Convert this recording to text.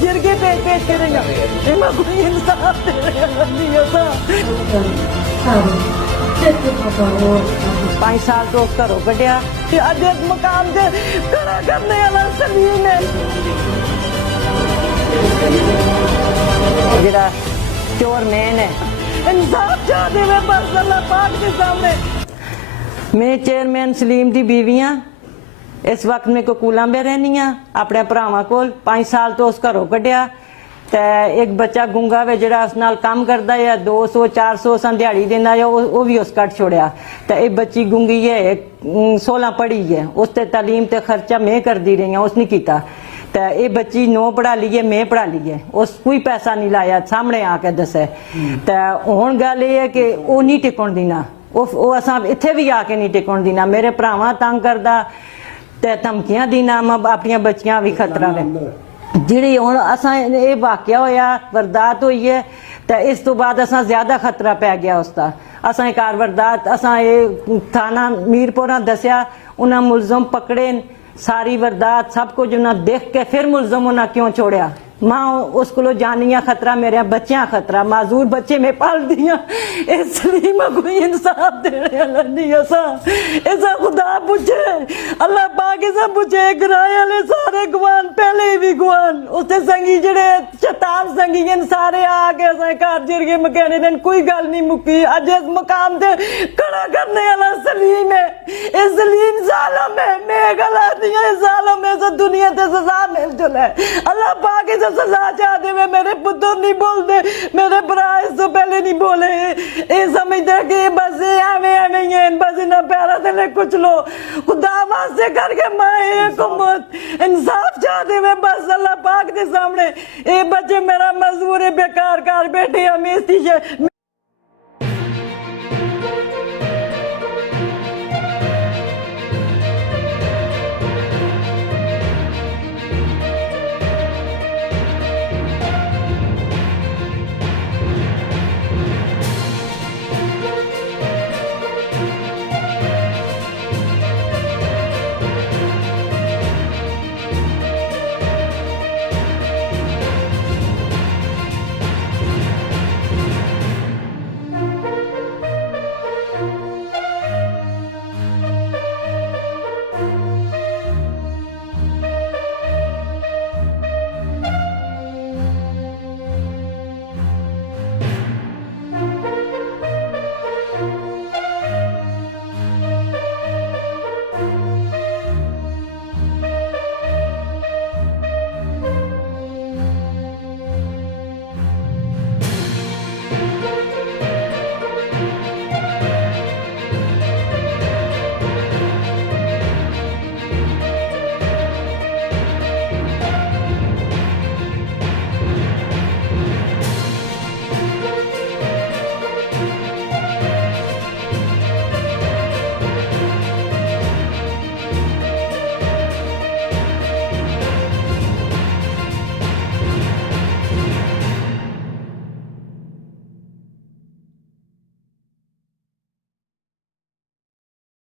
जिरगे पेश करेंगे मैं कोई इंसाफ दे रहा नहीं होता 5 साल तो घरों कटिया अज एक मकाम से खड़ा करने वाला सलीम है जरा चोर मैन है इंसाफ चाहते मैं बस अल्लाह पाक के सामने। मैं चेयरमैन सलीम दी बीवी हाँ। इस वक्त मैं कोकूला में रहनी हाँ अपने भरावां कोल 5 साल तो उस घरों कटिया ते एक बच्चा गुंगा वे जड़ा उस नाल काम करदा है 200 400 सन दिहाड़ी देंदा है वो भी उस कट छोड़िया ते एक बच्ची गुंगी है 16 पढ़ी है उस ते तालीम ते खर्चा मैं कर दी रही हूँ उस नहीं कीता ते ये बच्ची 9 पढ़ा ली है मैं पढ़ा ली है उस कोई पैसा नहीं लाया सामने आके दसे ते हुण गल ये है कि वो नहीं टिकण देना वो असां इत्थे भी आके नहीं टिकण देना मेरे भरावां तंग करदा ते धमकियां देना अपनियां बच्चियां भी खतरा है जी हूँ असा ये वाकया होया वारदात हुई है तो इस तो बाद असा ज्यादा खतरा पै गया उसका असा एक वारदात असा ये थाना मीरपुरा दसिया उन्हें मुलजम पकड़े सारी वारदात सब कुछ उन्हें देख के फिर मुलजम उन्हें क्यों छोड़िया मां उसको जानिया खतरा मेरे बच्चियां खतरा माजूर बच्चे में पाल दिया इसलिए मैं कोई इंसाफ देने वाला नहीं ऐसा खुदा पूछे अल्लाह पाक ऐसा पूछे किराए वाले सारे गुआन पहले भी गुआन उससे संगी जड़े शैतान संगी सारे आके घर जिरगे मकैने दिन कोई गल नहीं मुक्की अज इस मकाम से खड़ा करने वाला सलीम है इस सलीम जालम है मैं गला दिया जालम है दुनिया से सजा मिल चला है अल्लाह पाक सजा चाहते हुए मेरे पुत्र नहीं बोलते मेरे भरा इससे पहले नहीं बोले ये समझते कि बस एवें एवें ही बस इन्हें पैरा से कुछ लो खुदा वास्ते करके मैं हुकूमत इंसाफ चाहते हुए बस अल्लाह पाक के सामने ये बच्चे मेरा मजबूर बेकार कर बैठे हमें